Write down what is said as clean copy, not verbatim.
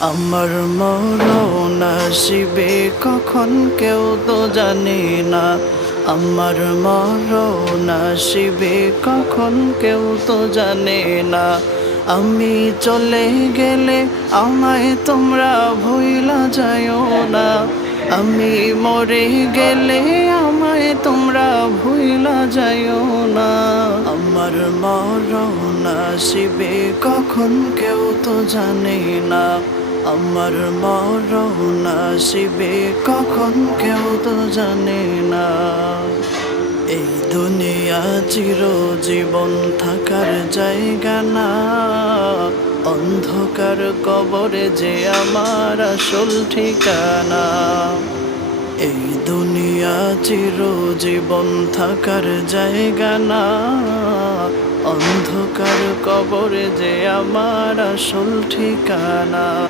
আমার মরণ আসিবে কখন কেউ তো জানে না। আমার মরণ আসিবে কখন কেউ তো জানে না। আমি চলে গেলে আমায় তোমরা ভুইলা যাইও না। আমি মরে গেলে আমায় তোমরা ভুইলা যাইও না। আমার মরণ আসিবে কখন কেউ তো জানে না। আমার মরণ আসিবে কখন কেউ তো জানে না। এই দুনিয়া চিরজীবন থাকার জায়গা না। অন্ধকার কবরে যে আমার আসল ঠিকানা। এই দুনিয়া চিরজীবন থাকার জায়গা না। অন্ধকার কবরে যে আমার আসল ঠিকানা।